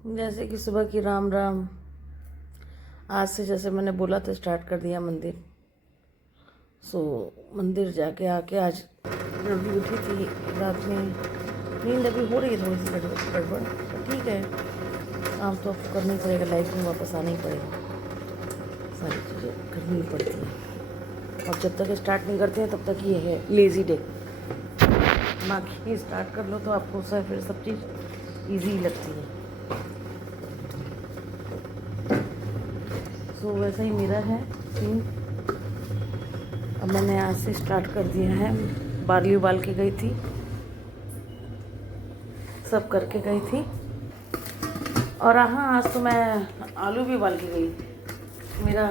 जैसे कि सुबह की राम राम। आज से जैसे मैंने बोला था स्टार्ट कर दिया मंदिर। मंदिर जाके आके आज जल्दी उठी थी। रात में नींद अभी हो रही है थोड़ी सी गड़बड़, तो ठीक है, काम तो आपको करना ही पड़ेगा, लाइफ में वापस आना ही पड़ेगा, सारी चीज़ें करनी ही पड़ती हैं। और जब तक स्टार्ट नहीं करते हैं तब तक ये है लेज़ी डे। बाकी स्टार्ट कर लो तो आपको फिर सब चीज़ ईजी लगती है। वैसा ही मेरा है सीन। अब मैंने आज से स्टार्ट कर दिया है। बार्ली उबाल के गई थी, सब करके गई थी। और हाँ, आज तो मैं आलू भी उबाल के गई। मेरा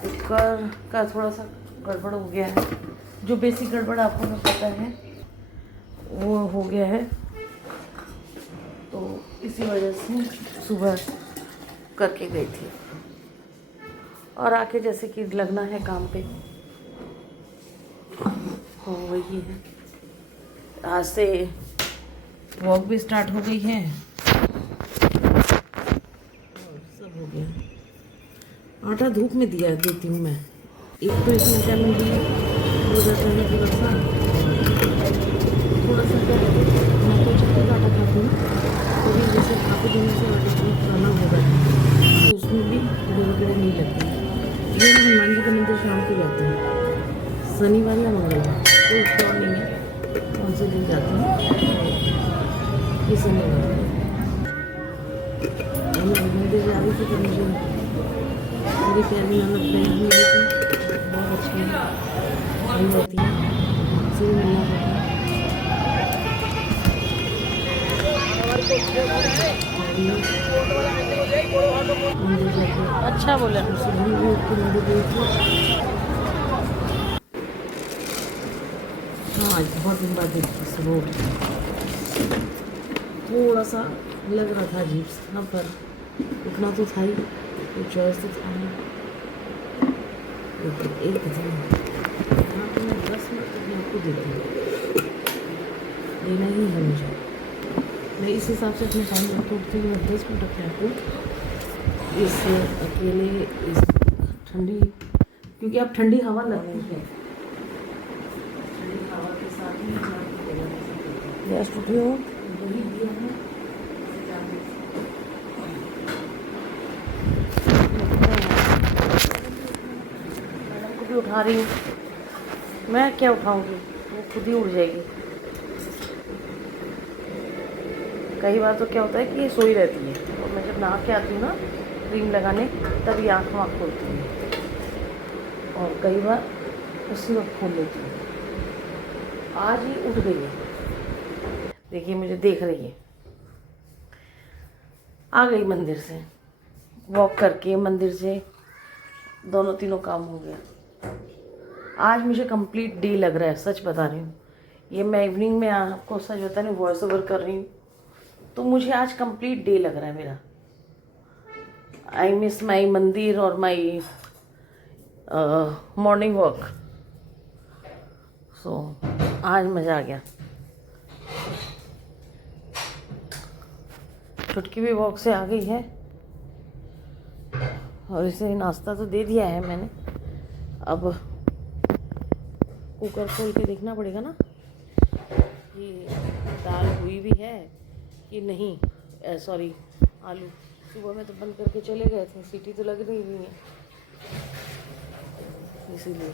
कुकर का थोड़ा सा गड़बड़ हो गया है, जो बेसिक गड़बड़ आपको में पता है वो हो गया है, तो इसी वजह से सुबह करके गई थी। और आके जैसे कि लगना है काम पे, तो वही है। आज से वॉक भी स्टार्ट हो गई है और सब हो गया। आटा धूप में देती हूँ मैं। एक तो इसमें विटामिन डी हो जाता है थोड़ा सा क्या कहते हैं, मैं तो चक्कर का आटा खाती हूँ, तो भी जैसे काफ़ी दिनों से आटा बहुत पुराना हो गया तो उसमें भी कीड़े वगैरह नहीं लगते। ये मैं हनुमान जी के मंदिर शाम को जाती हूँ, शनिवार या मंगलवार, कोई श्योर नहीं है कौन से दिन जाती हूँ। ये शनिवार मैं मंदिर जा रही थी तो मुझे मेरी प्यारी ननद फ्रेंड मिली थी, बहुत अच्छी वही रहती है, उनसे भी मिलना होता है। मंदिर जाके अच्छा बोला, सुबह भी उठ के मंदिर गई थी। हाँ, बहुत दिन बाद देखी सुबह उठ के। थोड़ा सा लग रहा था अजीब सा, पर उठना तो था ही, कोई चॉइस तो था नहीं। लेकिन एक दिन यहाँ पर मैं 10 मिनट अपने आपको देती हूँ, लेना ही है मुझे। मैं इस हिसाब से अपने टाइम रख उठती हूँ, मैं 10 मिनट अपने आपको इस अकेले इस ठंडी, क्योंकि अब ठंडी हवा लगती है, ठंडी हवा के साथ ही जस्ट उठी हूँ, वही दिया है। मैडम को भी उठा रही हूँ, मैं क्या उठाऊँगी, वो खुद ही उठ जाएगी। कई बार तो क्या होता है कि ये सोई रहती है, और मैं जब नहा के आती हूँ ना क्रीम लगाने, तभी आँख खोलती हूँ, और कई बार उसी वक्त खोल लेती हूँ। आज ही उठ गई है, देखिए मुझे देख रही है। आ गई मंदिर से, वॉक करके मंदिर से दोनों तीनों काम हो गया। आज मुझे कंप्लीट डे लग रहा है, सच बता रही हूँ। ये मैं इवनिंग में आपको सच बता रही हूँ, वॉइस ओवर कर रही हूँ, तो मुझे आज कंप्लीट डे लग रहा है मेरा। आई मिस माई मंदिर और माई मॉर्निंग वॉक। आज मज़ा आ गया। छुटकी भी वॉक से आ गई है, और इसे नाश्ता तो दे दिया है मैंने। अब कुकर खोल के देखना पड़ेगा ना कि दाल हुई भी है कि नहीं। सॉरी, आलू सुबह में तो बंद करके चले गए थे, सीटी तो लग रही हुई है, इसीलिए।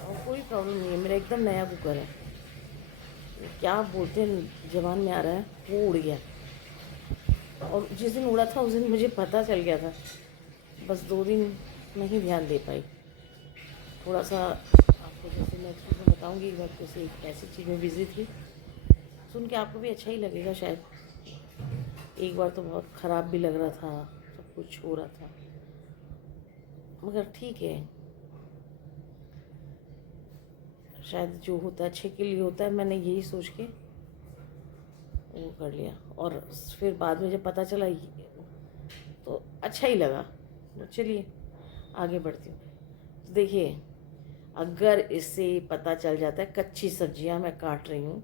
और कोई प्रॉब्लम नहीं है, मेरा एकदम नया कुकर है। क्या बोलते हैं, जबान में आ रहा है, वो उड़ गया। और जिस दिन उड़ा था उस दिन मुझे पता चल गया था, बस 2 दिन नहीं ध्यान दे पाई। थोड़ा सा आपको जैसे नेक्स्ट में बताऊंगी, एक बार जैसे एक ऐसी चीज़ में बिज़ी थी, सुन के आपको भी अच्छा ही लगेगा शायद। एक बार तो बहुत ख़राब भी लग रहा था, सब कुछ हो रहा था, मगर ठीक है, शायद जो होता है अच्छे के लिए होता है। मैंने यही सोच के वो कर लिया, और फिर बाद में जब पता चला तो अच्छा ही लगा। तो चलिए आगे बढ़ती हूँ। तो देखिए, अगर इससे पता चल जाता है कच्ची सब्जियां मैं काट रही हूँ,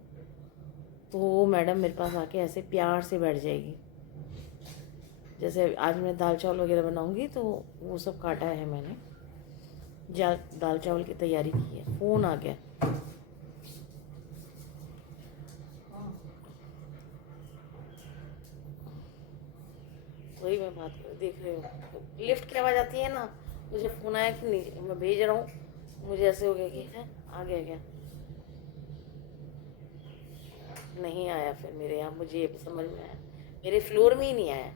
तो वो मैडम मेरे पास आके ऐसे प्यार से बैठ जाएगी जैसे आज मैं दाल चावल वगैरह बनाऊंगी तो वो सब काटा है मैंने, दाल चावल की तैयारी की है। फ़ोन आ गया। वही मैं बात कर देख रही हूँ, लिफ्ट की आवाज़ आती है ना, मुझे फ़ोन आया कि नहीं, मैं भेज रहा हूँ, मुझे ऐसे हो गया कि है आ गया क्या, नहीं आया। फिर मेरे यहाँ मुझे ये समझ में आया, मेरे फ्लोर में ही नहीं आया।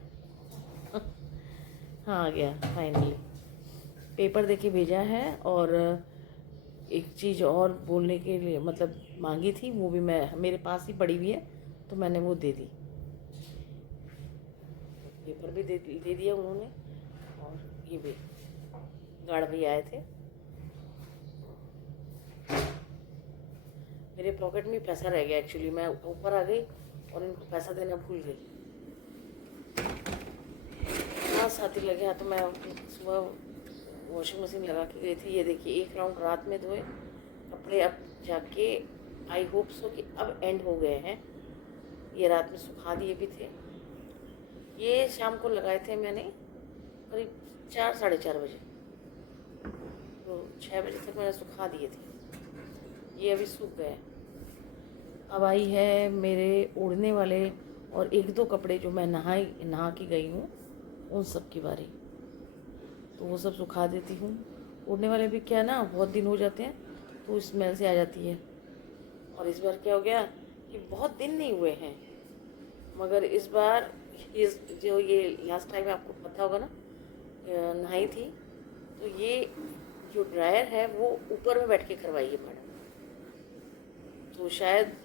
हाँ आ गया फाइनली, पेपर देके भेजा है। और एक चीज़ और बोलने के लिए मतलब मांगी थी, वो भी मैं मेरे पास ही पड़ी हुई है तो मैंने वो दे दी, पेपर भी दे दिया उन्होंने। और ये भी गार्ड भैया आए थे, मेरे पॉकेट में पैसा रह गया एक्चुअली, मैं ऊपर आ गई और इनको पैसा देना भूल गई। हाँ साथी लग गया तो मैं सुबह वॉशिंग मशीन लगा के गई थी। ये देखिए एक राउंड रात में धोए कपड़े, अब जाके आई होप सो कि अब एंड हो गए हैं। ये रात में सुखा दिए भी थे, ये शाम को लगाए थे मैंने करीब 4 साढ़े 4 बजे, तो 6 बजे तक मैंने सुखा दिए थे। ये अभी सूख गए। अब आई है मेरे ओढ़ने वाले और एक दो कपड़े जो मैं नहा के गई हूँ उन सब की बारी, तो वो सब सुखा देती हूँ। ओढ़ने वाले भी क्या ना बहुत दिन हो जाते हैं तो स्मेल से आ जाती है। और इस बार क्या हो गया कि बहुत दिन नहीं हुए हैं, मगर इस बार जो ये लास्ट टाइम आपको पता होगा ना नहाई थी, तो ये जो ड्रायर है वो ऊपर में बैठ के करवाई है मैडम। तो शायद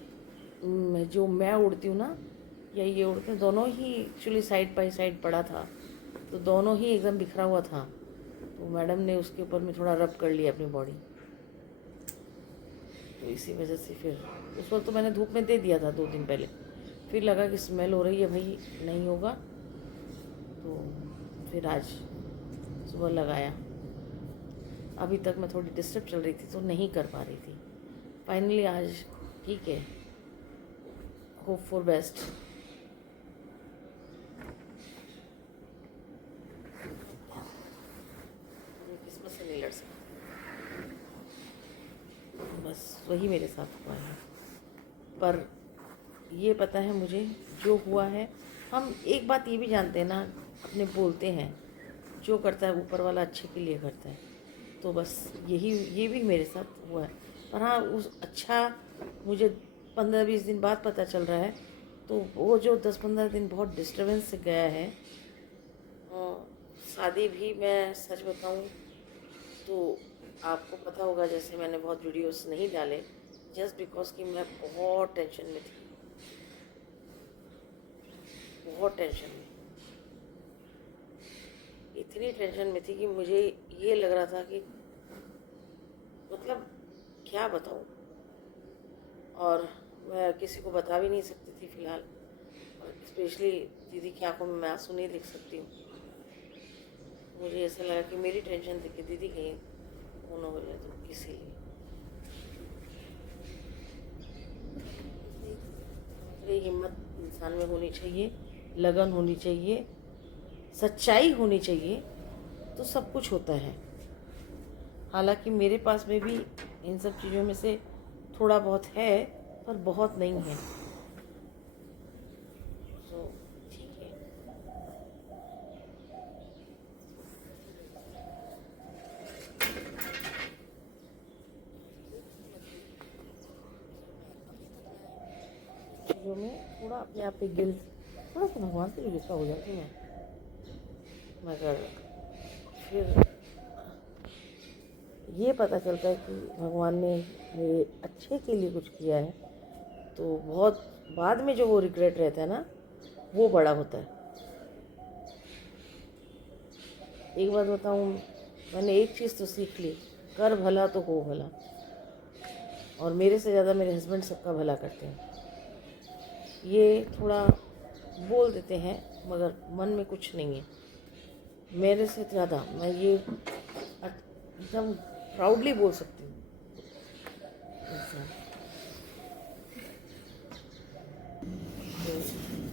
जो मैं उड़ती हूँ ना या ये उड़ते हैं, दोनों ही एक्चुअली साइड बाई साइड पड़ा था, तो दोनों ही एकदम बिखरा हुआ था, तो मैडम ने उसके ऊपर में थोड़ा रब कर लिया अपनी बॉडी, तो इसी वजह से फिर उस वक्त तो मैंने धूप में दे दिया था 2 दिन पहले, फिर लगा कि स्मेल हो रही है भाई नहीं होगा, तो फिर आज सुबह लगाया। अभी तक मैं थोड़ी डिस्टर्ब चल रही थी तो नहीं कर पा रही थी, फाइनली आज ठीक है, होप फॉर बेस्ट। किस्मत से नहीं लड़ सकती, बस वही मेरे साथ हुआ है। पर ये पता है मुझे जो हुआ है, हम एक बात ये भी जानते हैं ना, अपने बोलते हैं जो करता है ऊपर वाला अच्छे के लिए करता है, तो बस ये भी मेरे साथ हुआ है। पर हाँ उस अच्छा मुझे 15-20 दिन बाद पता चल रहा है, तो वो जो 10-15 दिन बहुत डिस्टर्बेंस से गया है। शादी भी मैं सच बताऊं तो आपको पता होगा, जैसे मैंने बहुत वीडियोस नहीं डाले जस्ट बिकॉज कि मैं बहुत टेंशन में थी, बहुत टेंशन में, इतनी टेंशन में थी कि मुझे ये लग रहा था कि मतलब क्या बताऊं, और मैं किसी को बता भी नहीं सकती थी फ़िलहाल, और स्पेशली दीदी की आंखों में मैं आंसू नहीं देख सकती हूँ। मुझे ऐसा लगा कि मेरी टेंशन थी कि दीदी कहीं खून हो जाए, तो इसीलिए हिम्मत इंसान में होनी चाहिए, लगन होनी चाहिए, सच्चाई होनी चाहिए, तो सब कुछ होता है। हालांकि मेरे पास में भी इन सब चीज़ों में से थोड़ा बहुत है, पर बहुत नहीं है, तो ठीक है। चीज़ों में थोड़ा अपने आप पे गिल्ट, थोड़ा सा भगवान से भी गुस्सा हो जाती मैं, मगर फिर ये पता चलता है कि भगवान ने मेरे अच्छे के लिए कुछ किया है, तो बहुत बाद में जो वो रिग्रेट रहता है ना वो बड़ा होता है। एक बात बताऊँ, मैंने एक चीज़ तो सीख ली, कर भला तो हो भला, और मेरे से ज़्यादा मेरे हस्बैंड सबका भला करते हैं। ये थोड़ा बोल देते हैं मगर मन में कुछ नहीं है, मेरे से ज़्यादा मैं ये एकदम प्राउडली बोल सकती हूँ। तो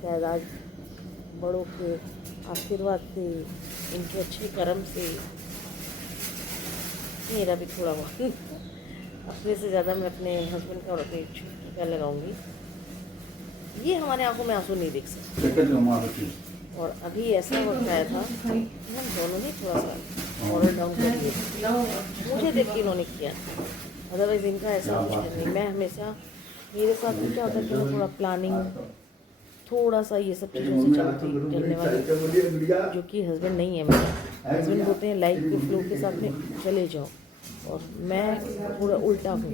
शायद आज बड़ों के आशीर्वाद से, इनके अच्छे कर्म से मेरा भी थोड़ा बहुत अपने से ज़्यादा मैं अपने हस्बैंड का और अपनी छोटी का लगाऊंगी। ये हमारे आंखों में आंसू नहीं दिख सकते। और अभी ऐसा वक्त आया था कि हम दोनों ने थोड़ा सा ऑर्डर डाउन कर लिया, मुझे देख के इन्होंने किया, अदरवाइज़ इनका ऐसा कुछ है नहीं। मैं हमेशा, मेरे साथ भी क्या होता है कि मैं थोड़ा प्लानिंग, थोड़ा सा ये सब चीज़ों से चलने वाली, जो कि हस्बैंड नहीं है मेरा। हस्बैंड बोलते हैं लाइफ के फ्लो के साथ में चले जाओ, और मैं थोड़ा उल्टा हूँ।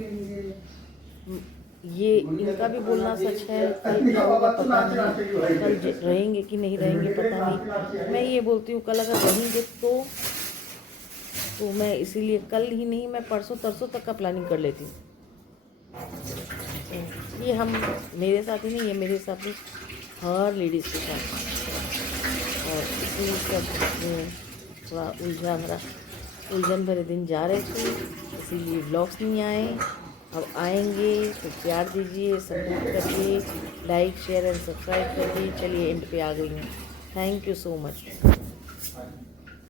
ये इनका भी बोलना सच है, कल क्या होगा पता नहीं, कल रहेंगे कि नहीं रहेंगे पता नहीं। मैं ये बोलती हूँ कल अगर रहेंगे तो मैं इसीलिए कल ही नहीं, मैं परसों तरसों तक का प्लानिंग कर लेती हूँ। ये हम, मेरे साथ ही नहीं, ये मेरे साथ भी हर लेडीज़ के साथ। और इसी सब थोड़ा उलझन भरे दिन जा रहे थे, इसीलिए व्लॉग्स नहीं आए। अब आएंगे तो प्यार दीजिए, सपोर्ट करिए, लाइक शेयर एंड सब्सक्राइब करिए। चलिए एंड पे आ गई हैं। Thank you so much.